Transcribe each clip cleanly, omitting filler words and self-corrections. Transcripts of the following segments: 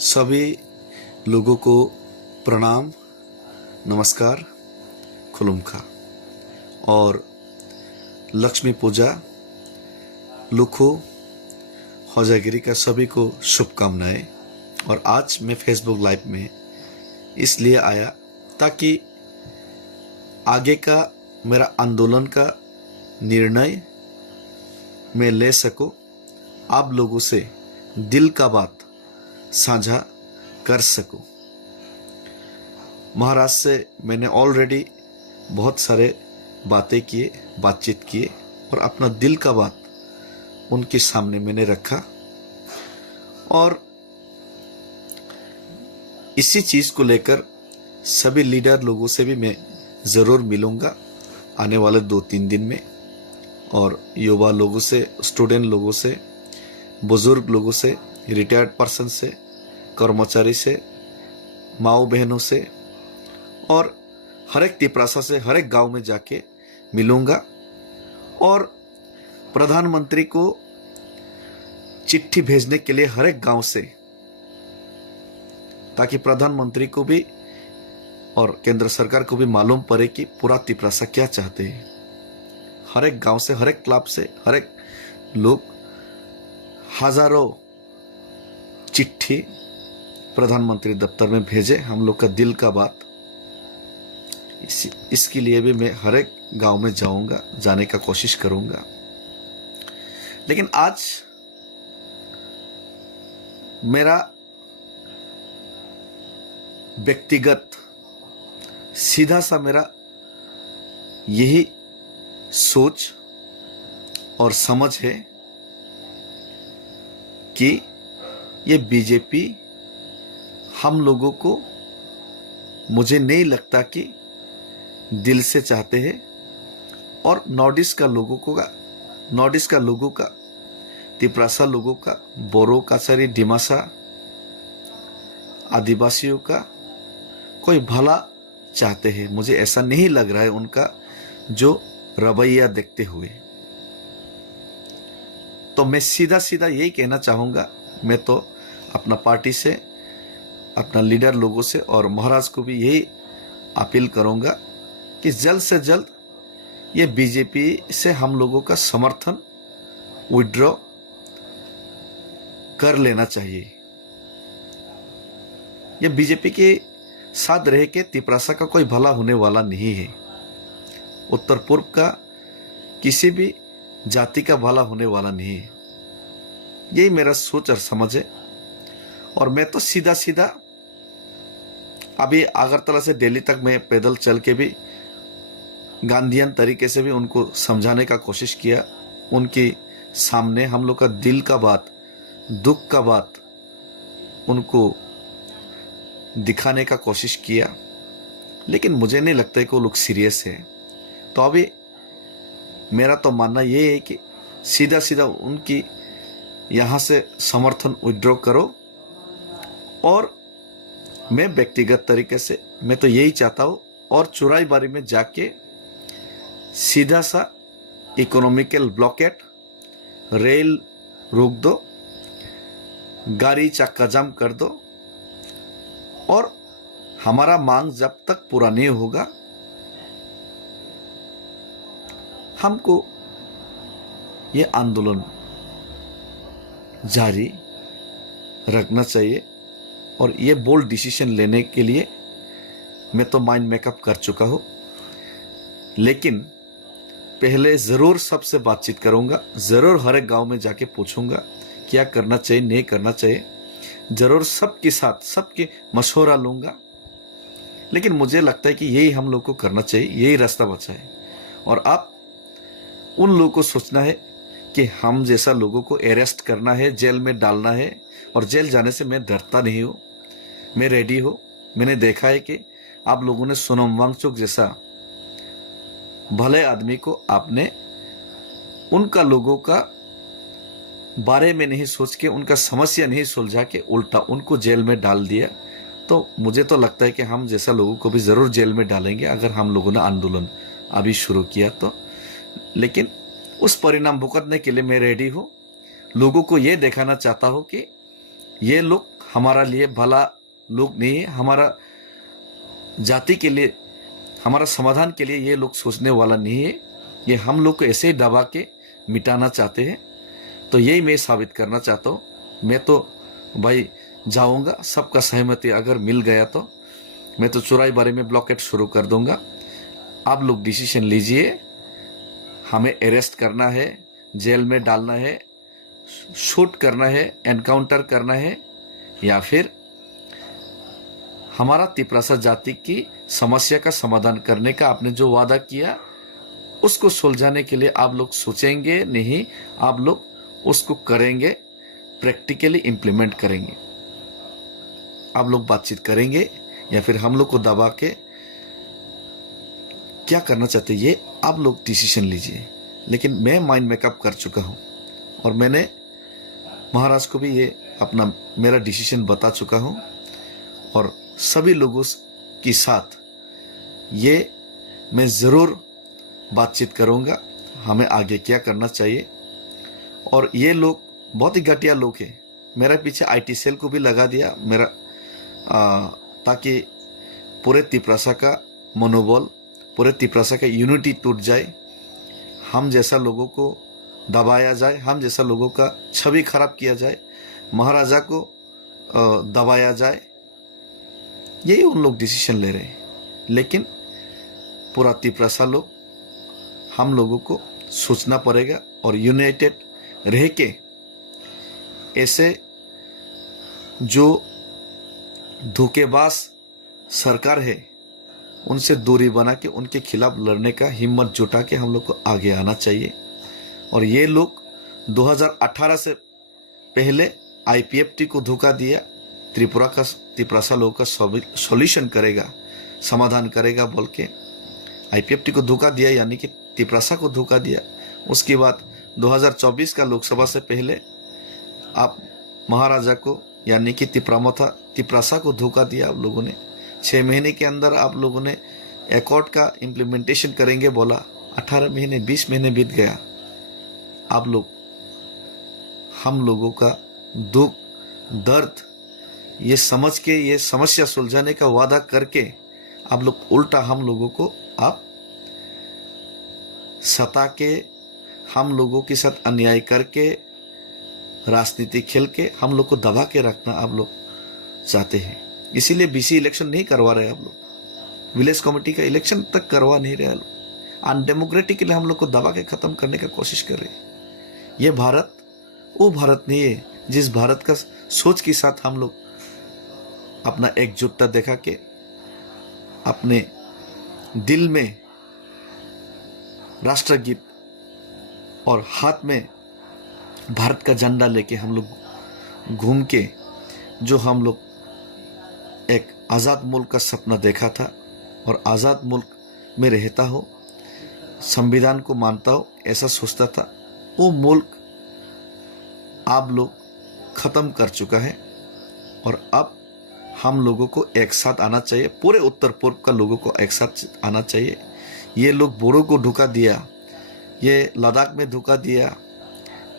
सभी लोगों को प्रणाम, नमस्कार, खुलुमखा और लक्ष्मी पूजा, लुखो, होजागिरी का सभी को शुभकामनाएं। और आज मैं फेसबुक लाइव में इसलिए आया ताकि आगे का मेरा आंदोलन का निर्णय मैं ले सकूं, आप लोगों से दिल का बात साझा कर सकूं। महाराष्ट्र से मैंने ऑलरेडी बहुत सारे बातचीत किए और अपना दिल का बात उनके सामने मैंने रखा और इसी चीज़ को लेकर सभी लीडर लोगों से भी मैं ज़रूर मिलूंगा आने वाले 2-3 दिन में। और युवा लोगों से, स्टूडेंट लोगों से, बुजुर्ग लोगों से, रिटायर्ड पर्सन से, कर्मचारी से, माओ बहनों से और हर एक तिपरासा से, हर एक गांव में जाके मिलूंगा और प्रधानमंत्री को चिट्ठी भेजने के लिए हर एक गांव से, ताकि प्रधानमंत्री को भी और केंद्र सरकार को भी मालूम पड़े कि पूरा तिपरासा क्या चाहते हैं। हर एक गांव से, हर एक क्लब से, हर एक लोग हजारों चिट्ठी प्रधानमंत्री दफ्तर में भेजे, हम लोग का दिल का बात। इसके लिए भी मैं हर एक गांव में जाऊंगा, जाने का कोशिश करूंगा। लेकिन आज मेरा व्यक्तिगत सीधा सा मेरा यही सोच और समझ है कि ये बीजेपी हम लोगों को, मुझे नहीं लगता कि दिल से चाहते हैं। और नॉर्थ ईस्ट का लोगों का, तिपरासा लोगों का, बोरो, काचारी, डिमासा आदिवासियों का कोई भला चाहते हैं, मुझे ऐसा नहीं लग रहा है उनका जो रवैया देखते हुए। तो मैं सीधा सीधा यही कहना चाहूंगा, मैं तो अपना पार्टी से, अपना लीडर लोगों से और महाराज को भी यही अपील करूंगा कि जल्द से जल्द ये बीजेपी से हम लोगों का समर्थन विड्रॉ कर लेना चाहिए। ये बीजेपी के साथ रह के तिपरासा का कोई भला होने वाला नहीं है। उत्तर पूर्व का किसी भी जाति का भला होने वाला नहीं है। यही मेरा सोच और समझ है। और मैं तो सीधा सीधा अभी अगरतला से दिल्ली तक मैं पैदल चल के भी गांधीयन तरीके से भी उनको समझाने का कोशिश किया, उनके सामने हम लोग का दिल का बात, दुख का बात उनको दिखाने का कोशिश किया। लेकिन मुझे नहीं लगता है कि वो लोग सीरियस है। तो अभी मेरा तो मानना ये है कि सीधा सीधा उनकी यहाँ से समर्थन विड्रॉ करो। और मैं व्यक्तिगत तरीके से मैं तो यही चाहता हूँ, और चुराई बारी में जाके सीधा सा इकोनॉमिकल ब्लॉकेट, रेल रोक दो, गाड़ी चक्का जाम कर दो। और हमारा मांग जब तक पूरा नहीं होगा, हमको ये आंदोलन जारी रखना चाहिए। और ये बोल्ड डिसीजन लेने के लिए मैं तो माइंड मेकअप कर चुका हूँ। लेकिन पहले ज़रूर सबसे बातचीत करूँगा, ज़रूर हर एक गांव में जाके पूछूंगा क्या करना चाहिए, नहीं करना चाहिए। ज़रूर सबके साथ सबके मशवरा लूँगा। लेकिन मुझे लगता है कि यही हम लोग को करना चाहिए, यही रास्ता बचा है। और आप उन लोगों को सोचना है कि हम जैसा लोगों को अरेस्ट करना है, जेल में डालना है। और जेल जाने से मैं डरता नहीं हूँ, मैं रेडी हूँ। मैंने देखा है कि आप लोगों ने सोनम वांगचुक जैसा भले आदमी को आपने उनका लोगों का बारे में नहीं सोच के, उनका समस्या नहीं सुलझा के, उल्टा उनको जेल में डाल दिया। तो मुझे तो लगता है कि हम जैसा लोगों को भी ज़रूर जेल में डालेंगे अगर हम लोगों ने आंदोलन अभी शुरू किया तो। लेकिन उस परिणाम भुगतने के लिए मैं रेडी हूँ। लोगों को ये दिखाना चाहता हूँ कि ये लोग हमारा लिए भला लोग नहीं है, हमारा जाति के लिए, हमारा समाधान के लिए ये लोग सोचने वाला नहीं है। ये हम लोग को ऐसे ही दबा के मिटाना चाहते हैं। तो यही मैं साबित करना चाहता हूँ। मैं तो भाई जाऊंगा, सबका सहमति अगर मिल गया तो मैं तो चुराई बारे में ब्लॉकेट शुरू कर दूंगा। आप लोग डिसीजन लीजिए, हमें अरेस्ट करना है, जेल में डालना है, शूट करना है, एनकाउंटर करना है, या फिर हमारा तिपरासा जाति की समस्या का समाधान करने का आपने जो वादा किया उसको सुलझाने के लिए आप लोग सोचेंगे नहीं, आप लोग उसको करेंगे, प्रैक्टिकली इंप्लीमेंट करेंगे। आप लोग बातचीत करेंगे या फिर हम लोग को दबा के क्या करना चाहते ये आप लोग डिसीजन लीजिए। लेकिन मैं माइंड मेकअप कर चुका हूँ और मैंने महाराज को भी ये अपना मेरा डिसीजन बता चुका हूँ और सभी लोगों के साथ ये मैं ज़रूर बातचीत करूँगा हमें आगे क्या करना चाहिए। और ये लोग बहुत ही घटिया लोग हैं। मेरे पीछे आईटी सेल को भी लगा दिया मेरा ताकि पूरे तिपरासा का मनोबल, पूरे तिपरासा का यूनिटी टूट जाए, हम जैसा लोगों को दबाया जाए, हम जैसा लोगों का छवि खराब किया जाए, महाराजा को दबाया जाए। यही उन लोग डिसीजन ले रहे हैं। लेकिन पूरा तिपरासा लोग, हम लोगों को सोचना पड़ेगा और यूनाइटेड रह के ऐसे जो धोखेबाज सरकार है उनसे दूरी बना के उनके खिलाफ लड़ने का हिम्मत जुटा के हम लोग को आगे आना चाहिए। और ये लोग 2018 से पहले आईपीएफटी को धोखा दिया, तिपरासा लोगों का सॉल्यूशन करेगा, समाधान करेगा बोल के आईपीएफटी को धोखा दिया, यानी कि तिपरासा को धोखा दिया। उसके बाद 2024 का लोकसभा से पहले आप महाराजा को यानी कि तिपरासा को धोखा दिया आप लोगों ने। 6 महीने के अंदर आप लोगों ने एकॉर्ड का इम्प्लीमेंटेशन करेंगे बोला, 18 महीने 20 महीने बीत गया। आप लोग हम लोगों का दुख दर्द ये समझ के ये समस्या सुलझाने का वादा करके आप लोग उल्टा हम लोगों को आप सता के, हम लोगों के साथ अन्याय करके, राजनीति खेल के हम लोग को दबा के रखना आप लोग चाहते हैं। इसीलिए बीसी इलेक्शन नहीं करवा रहे आप लोग, विलेज कमेटी का इलेक्शन तक करवा नहीं रहे लोग, अनडेमोक्रेटिकली हम लोग को दबा के खत्म करने का कोशिश कर रहे हैं। ये भारत वो भारत नहीं है जिस भारत का सोच के साथ हम लोग अपना एकजुटता दिखा के अपने दिल में राष्ट्रगीत और हाथ में भारत का झंडा लेके हम लोग घूम के जो हम लोग एक आज़ाद मुल्क का सपना देखा था और आज़ाद मुल्क में रहता हो, संविधान को मानता हो, ऐसा सोचता था, वो मुल्क आप लोग ख़त्म कर चुका है। और अब हम लोगों को एक साथ आना चाहिए, पूरे उत्तर पूर्व का लोगों को एक साथ आना चाहिए। ये लोग बोडो को धोखा दिया, ये लद्दाख में धोखा दिया,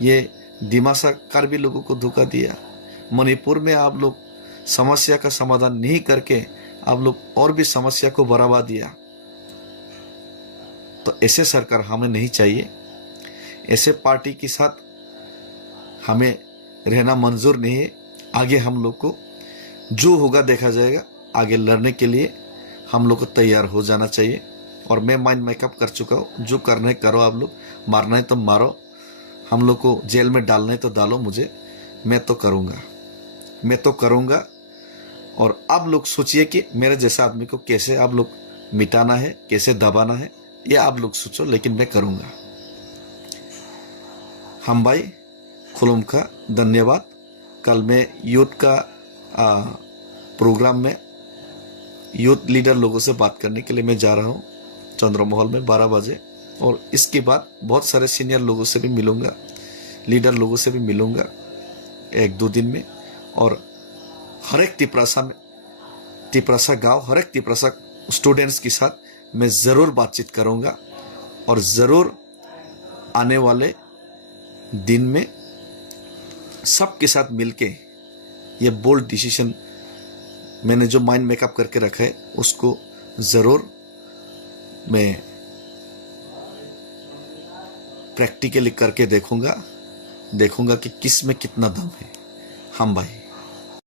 ये दिमासा कार्बी लोगों को धोखा दिया, मणिपुर में आप लोग समस्या का समाधान नहीं करके आप लोग और भी समस्या को बढ़ावा दिया। तो ऐसे सरकार हमें नहीं चाहिए, ऐसे पार्टी के साथ हमें रहना मंजूर नहीं है। आगे हम लोग को जो होगा देखा जाएगा, आगे लड़ने के लिए हम लोग को तैयार हो जाना चाहिए। और मैं माइंड मेकअप कर चुका हूँ, जो करना है करो, आप लोग मारना है तो मारो, हम लोग को जेल में डालना है तो डालो, मुझे मैं तो करूँगा। और आप लोग सोचिए कि मेरे जैसा आदमी को कैसे आप लोग मिटाना है, कैसे दबाना है, ये आप लोग सोचो, लेकिन मैं करूँगा। हम भाई खुलुम का धन्यवाद। कल मैं यूथ का प्रोग्राम में यूथ लीडर लोगों से बात करने के लिए मैं जा रहा हूँ चंद्रमोहल में 12 बजे। और इसके बाद बहुत सारे सीनियर लोगों से भी मिलूँगा, लीडर लोगों से भी मिलूँगा 1-2 दिन में। और हर एक तिपरासा गांव, हर एक तिपरासा स्टूडेंट्स के साथ मैं ज़रूर बातचीत करूँगा और ज़रूर आने वाले दिन में सबके साथ मिलके ये बोल्ड डिसीजन मैंने जो माइंड मेकअप करके रखा है उसको ज़रूर मैं प्रैक्टिकली करके देखूंगा कि किस में कितना दम है। हम भाई।